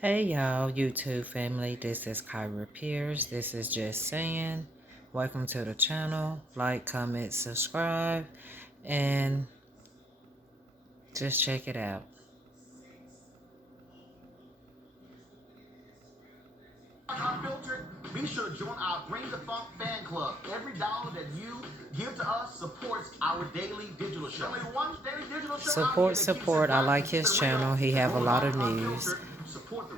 Hey y'all, YouTube family, this is Kyra Pierce. This is Just Saying. Welcome to the channel. Like, comment, subscribe, and just check it out. Unfiltered, be sure to join our Bring the Funk fan club. Every dollar that you give to us supports our daily digital show. Only one daily digital show Support. I like his channel. He have a lot of news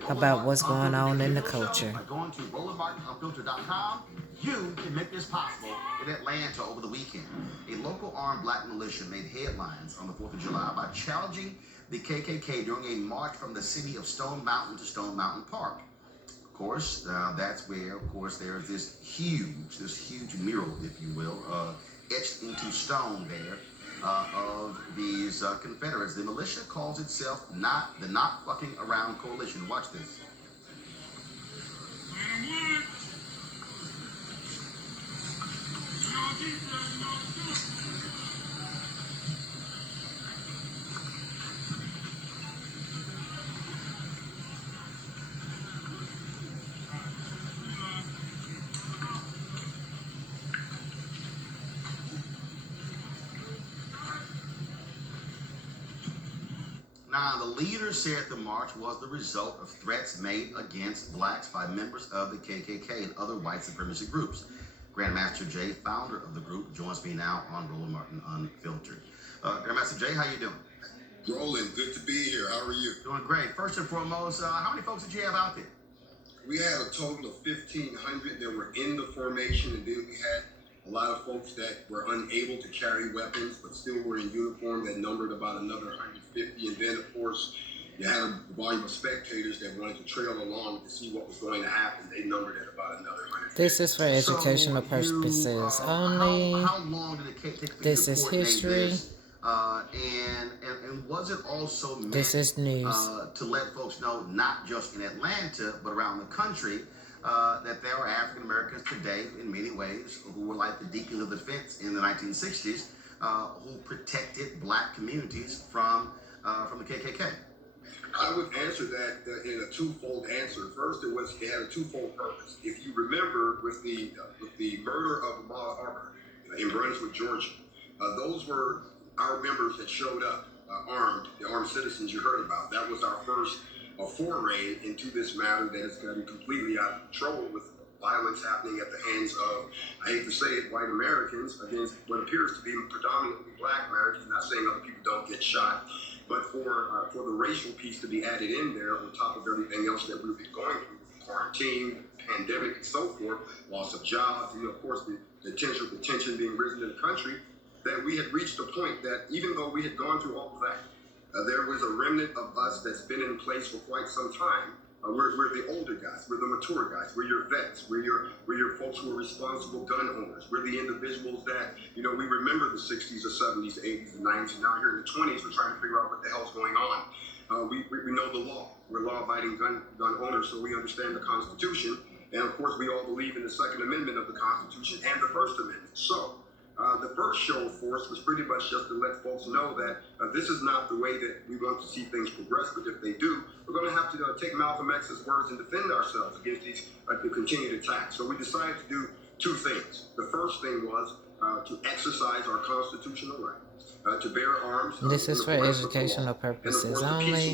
about what's going on in the culture. By going to RolandMartinUnfiltered.com, you can make this possible. In Atlanta over the weekend, a local armed black militia made headlines on the 4th of July by challenging the KKK during a march from the city of Stone Mountain to Stone Mountain Park. Of course, that's where, of course, there's this huge mural, if you will, etched into stone there of these Confederates. The militia calls itself the Not Fucking Around Coalition. Watch this. Now, the leader said the march was the result of threats made against blacks by members of the KKK and other white supremacy groups. Grandmaster Jay, founder of the group, joins me now on Roland Martin Unfiltered. Grandmaster Jay, how you doing? Roland, good to be here. How are you? Doing great. First and foremost, how many folks did you have out there? We had a total of 1,500 that were in the formation, and then we had a lot of folks that were unable to carry weapons but still were in uniform that numbered about another 150. And then, of course, you had a volume of spectators that wanted to trail along to see what was going to happen. They numbered at about another 150. This is for educational purposes only. How long did it take for This is history. And was it also meant This is news. To let folks know, not just in Atlanta, but around the country, that there are African Americans today, in many ways, who were like the deacons of defense in the 1960s, who protected black communities from the KKK? I would answer that in a twofold answer. First, it had a twofold purpose. If you remember, with the murder of Ahmaud Arbery in Brunswick, Georgia, those were our members that showed up armed, the armed citizens you heard about. That was our first foray into this matter that has gotten completely out of control with violence happening at the hands of, I hate to say it, white Americans against what appears to be predominantly black Americans. Not saying other people don't get shot, but for the racial piece to be added in there on top of everything else that we've been going through, quarantine, pandemic, and so forth, loss of jobs, of course, the tension being risen in the country, that we had reached a point that even though we had gone through all of that, there was a remnant of us that's been in place for quite some time. We're the older guys, we're the mature guys, we're your vets, we're your folks who are responsible gun owners, we're the individuals that, we remember the 60s, the 70s, the 80s, the 90s, and now here in the 20s, we're trying to figure out what the hell's going on. We know the law. We're law-abiding gun owners, so we understand the Constitution, and of course we all believe in the Second Amendment of the Constitution and the First Amendment. So the first show of force was pretty much just to let folks know that this is not the way that we want to see things progress, but if they do, we're going to have to take Malcolm X's words and defend ourselves against these continued attacks. So we decided to do two things. The first thing was to exercise our constitutional right, to bear arms. This is for educational purposes only.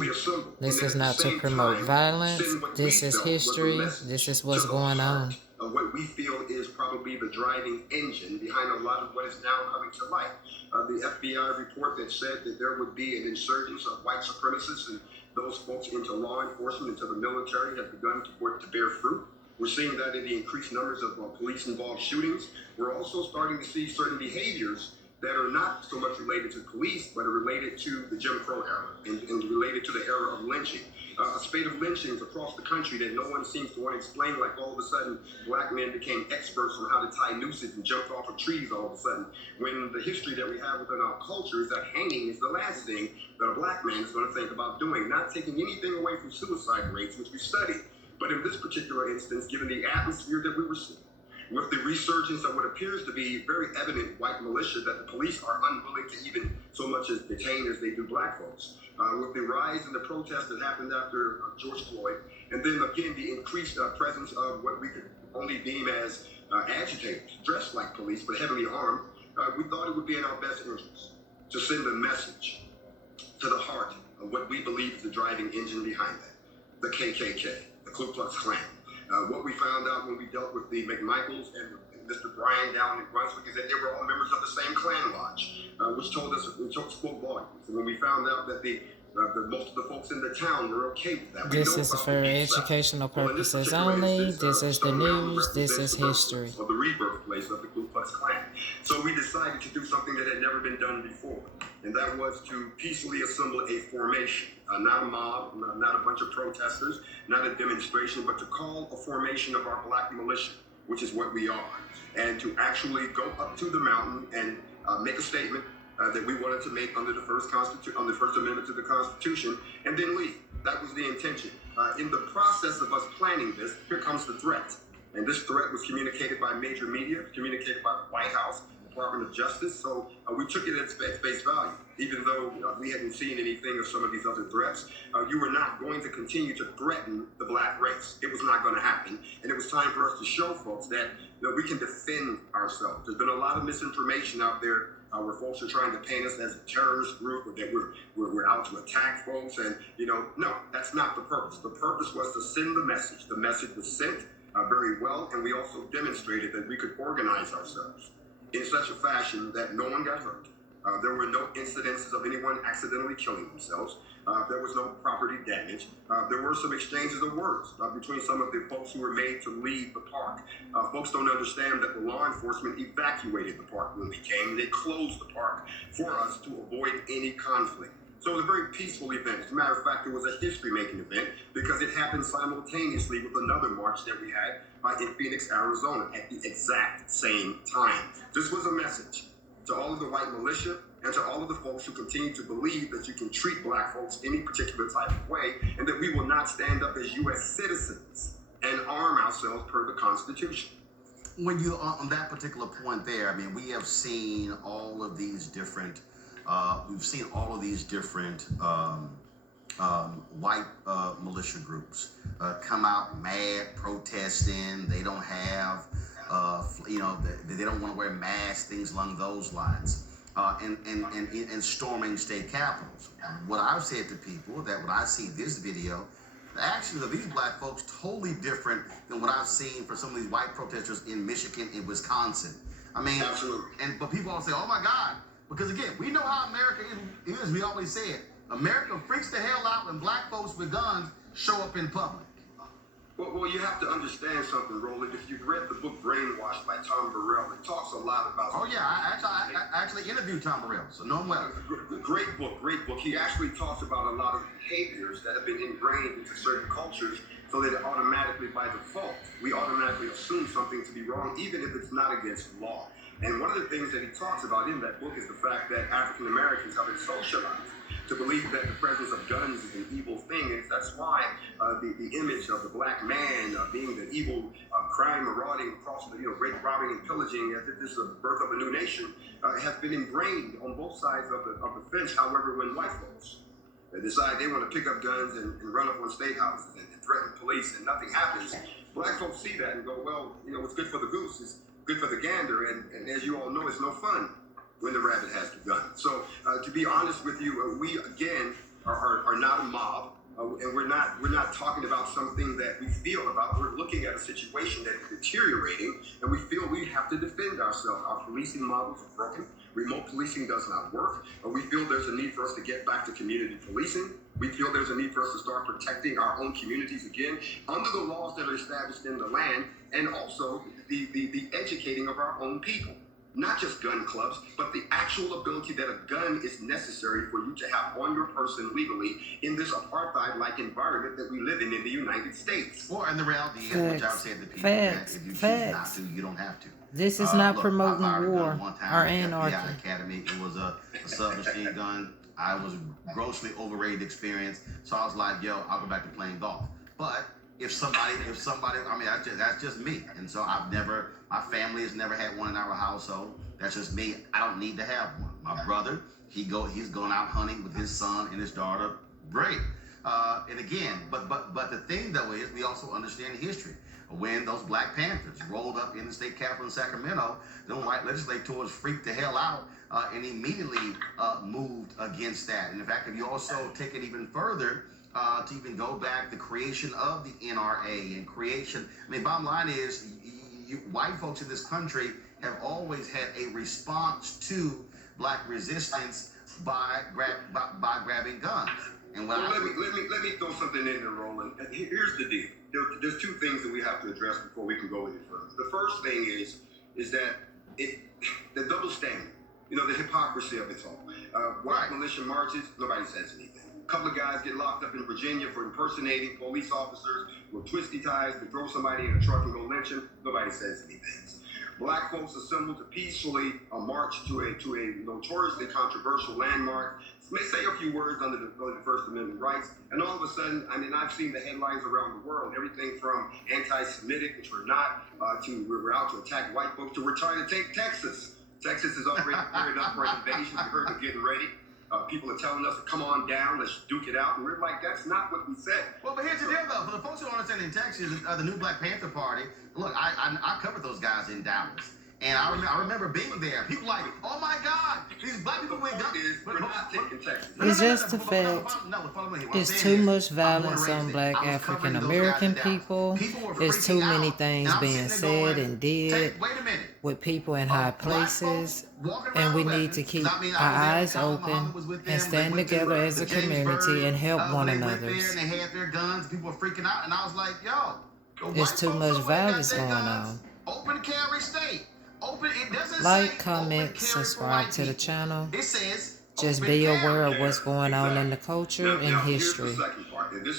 This is not to promote violence. This is history. This is what's going on. What we feel is probably the driving engine behind a lot of what is now coming to light. The FBI report that said that there would be an insurgence of white supremacists and those folks into law enforcement, into the military, has begun to bear fruit. We're seeing that in the increased numbers of police-involved shootings. We're also starting to see certain behaviors that are not so much related to police, but are related to the Jim Crow era and related to the era of lynching. A spate of lynchings across the country that no one seems to want to explain, like all of a sudden black men became experts on how to tie nooses and jumped off of trees all of a sudden, when the history that we have within our culture is that hanging is the last thing that a black man is going to think about doing, not taking anything away from suicide rates, which we study. But in this particular instance, given the atmosphere that we were seeing, with the resurgence of what appears to be very evident white militia that the police are unwilling to even so much as detain as they do black folks. With the rise in the protest that happened after George Floyd, And then again, the increased presence of what we could only deem as agitators, dressed like police but heavily armed. We thought it would be in our best interest to send a message to the heart of what we believe is the driving engine behind that, the KKK, the Ku Klux Klan. What we found out when we dealt with the McMichaels and Mr. Bryan down in Brunswick is that they were all members of the same Klan lodge, which spoke volumes. And when we found out that most of the folks in the town were okay with that. This is for educational purposes only. This is the news. This is history. Of the rebirth place of the Ku Klux Klan. So we decided to do something that had never been done before, and that was to peacefully assemble a formation, not a mob, not a bunch of protesters, not a demonstration, but to call a formation of our black militia, which is what we are, and to actually go up to the mountain and make a statement that we wanted to make under the First Amendment to the Constitution, and then leave. That was the intention. In the process of us planning this, here comes the threat. And this threat was communicated by major media, communicated by the White House, Department of Justice. So we took it at face value. Even though we hadn't seen anything of some of these other threats, you were not going to continue to threaten the black race. It was not going to happen. And it was time for us to show folks that we can defend ourselves. There's been a lot of misinformation out there where folks are trying to paint us as a terrorist group, or that we're out to attack folks. And, no, that's not the purpose. The purpose was to send the message. The message was sent very well, and we also demonstrated that we could organize ourselves in such a fashion that no one got hurt. There were no incidences of anyone accidentally killing themselves. There was no property damage. There were some exchanges of words between some of the folks who were made to leave the park. Folks don't understand that the law enforcement evacuated the park when we came. They closed the park for us to avoid any conflict. So it was a very peaceful event. As a matter of fact, it was a history-making event because it happened simultaneously with another march that we had in Phoenix, Arizona at the exact same time. This was a message to all of the white militia and to all of the folks who continue to believe that you can treat black folks any particular type of way, and that we will not stand up as U.S. citizens and arm ourselves per the Constitution. When you on that particular point there, I mean, we have seen all of these different white militia groups come out mad, protesting. They don't have, they don't want to wear masks, things along those lines, and storming state capitals. What I've said to people that when I see this video, the actions of these black folks totally different than what I've seen for some of these white protesters in Michigan and Wisconsin. I mean, absolutely. But people all say, "Oh my God," because again, we know how America is. We always say it. America freaks the hell out when black folks with guns show up in public. Well, you have to understand something, Roland. If you've read the book Brainwashed by Tom Burrell, it talks a lot about... Oh, yeah. I actually interviewed Tom Burrell, so know him well. Great book. He actually talks about a lot of behaviors that have been ingrained into certain cultures, so that automatically, by default, we automatically assume something to be wrong, even if it's not against law. And one of the things that he talks about in that book is the fact that African Americans have been socialized to believe that the presence of guns is an evil thing, and that's why the image of the black man being the evil crime marauding across the rape, robbing, and pillaging, as if this is the birth of a new nation, has been ingrained on both sides of the fence. However, when white folks decide they want to pick up guns and run up on state houses and threaten police and nothing happens, black folks see that and go, well, what's good for the goose is good for the gander, and as you all know, it's no fun when the rabbit has the gun. So to be honest with you, we again are not a mob, and we're not talking about something that we feel about. We're looking at a situation that is deteriorating, and we feel we have to defend ourselves. Our policing models are broken. Remote policing does not work. We feel there's a need for us to get back to community policing. We feel there's a need for us to start protecting our own communities again under the laws that are established in the land, and also the educating of our own people. Not just gun clubs, but the actual ability that a gun is necessary for you to have on your person legally in this apartheid-like environment that we live in the United States. Well, and the reality is, which I've said to people, that if you choose not to, you don't have to. This is not promoting war or anarchy. Academy. It was a submachine gun. I was grossly overrated experience. So I was like, yo, I'll go back to playing golf. But if somebody, I mean, that's just me. And so my family has never had one in our household. That's just me. I don't need to have one. My brother, he's going out hunting with his son and his daughter. Great. And again, but the thing though is, also understand the history. When those Black Panthers rolled up in the state capitol in Sacramento, them white legislators freaked the hell out and immediately moved against that. And in fact, if you also take it even further, to even go back, the creation of the NRA and creation, I mean, bottom line is, white folks in this country have always had a response to Black resistance by grabbing guns. And well, let me throw something in there, Roland. Here's the deal. There's two things that we have to address before we can go any further. The first thing is that the double standard, the hypocrisy of it all. White militia marches, nobody says anything. A couple of guys get locked up in Virginia for impersonating police officers with twisty ties to throw somebody in a truck and go lynch them. Nobody says anything. Black folks assembled to peacefully march to a notoriously controversial landmark, may say a few words under the First Amendment rights, and all of a sudden, I mean, I've seen the headlines around the world, everything from anti-Semitic, which we're not, to we're out to attack white folks, to we're trying to take Texas. Texas is already geared up for an invasion. We heard they're getting ready. People are telling us to come on down, let's duke it out, and we're like, that's not what we said. Well, but here's the deal, though. For the folks who don't understand, in Texas, the new Black Panther Party, look, I covered those guys in Dallas. And I remember being there. People like, oh my God, these Black people with guns. We're not taking Texas. It's just the fact it's too much violence on Black African American people. There's too many things being said and did with people in high places. And we need to keep our eyes open and stand together as a community and help one another. They had their guns. People were freaking out. And I was like, yo. There's too much violence going on. Open carry state. Like, comment, subscribe to the channel. Just be aware of what's going on in the culture and history.